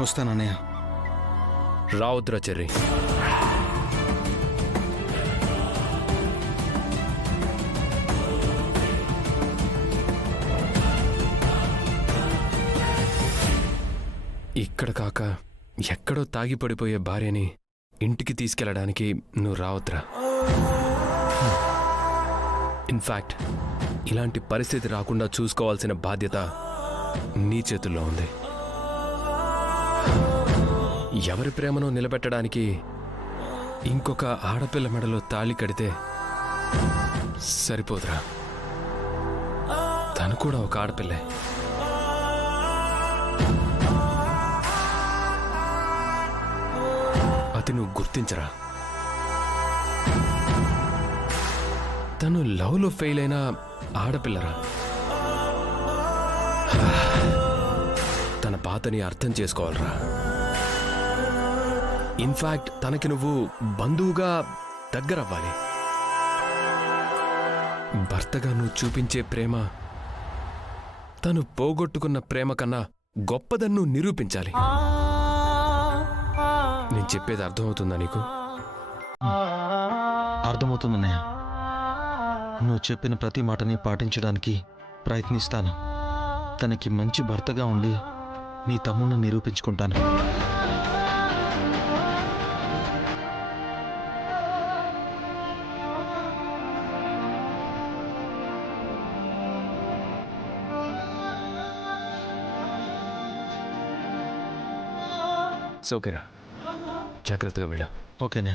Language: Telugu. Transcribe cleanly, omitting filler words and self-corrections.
వస్తానన్నయ్య. రావద్దురా చెర్రీ. ఇక్కడ కాక ఎక్కడో తాగి పడిపోయే భార్యని ఇంటికి తీసుకెళ్ళడానికి నువ్వు రావద్దురా. ఇన్ఫ్యాక్ట్ ఇలాంటి పరిస్థితి రాకుండా చూసుకోవాల్సిన బాధ్యత నీ చేతుల్లో ఉంది. ఎవరి ప్రేమను నిలబెట్టడానికి ఇంకొక ఆడపిల్ల మెడలో తాళి కడితే సరిపోదురా. తను కూడా ఒక ఆడపిల్లే. అది నువ్వు గుర్తించరా. తను లవ్లో ఫెయిల్ అయిన ఆడపిల్లరా. తన బాధని అర్థం చేసుకోవాలరా. ఇన్ఫ్యాక్ట్ తనకి నువ్వు బంధువుగా దగ్గరవ్వాలి. భర్తగా నువ్వు చూపించే ప్రేమ తను పోగొట్టుకున్న ప్రేమ కన్నా గొప్పదన్ను నిరూపించాలి. నేను చెప్పేది అర్థమవుతుందా నీకు? అర్థమవుతుందన్నయ్య. నువ్వు చెప్పిన ప్రతి మాటని పాటించడానికి ప్రయత్నిస్తాను. తనకి మంచి భర్తగా ఉండి నీ తమ్ముడిని నిరూపించుకుంటాను. ఓకేరా, జాగ్రత్తగా వెళ్ళా. ఓకేనా?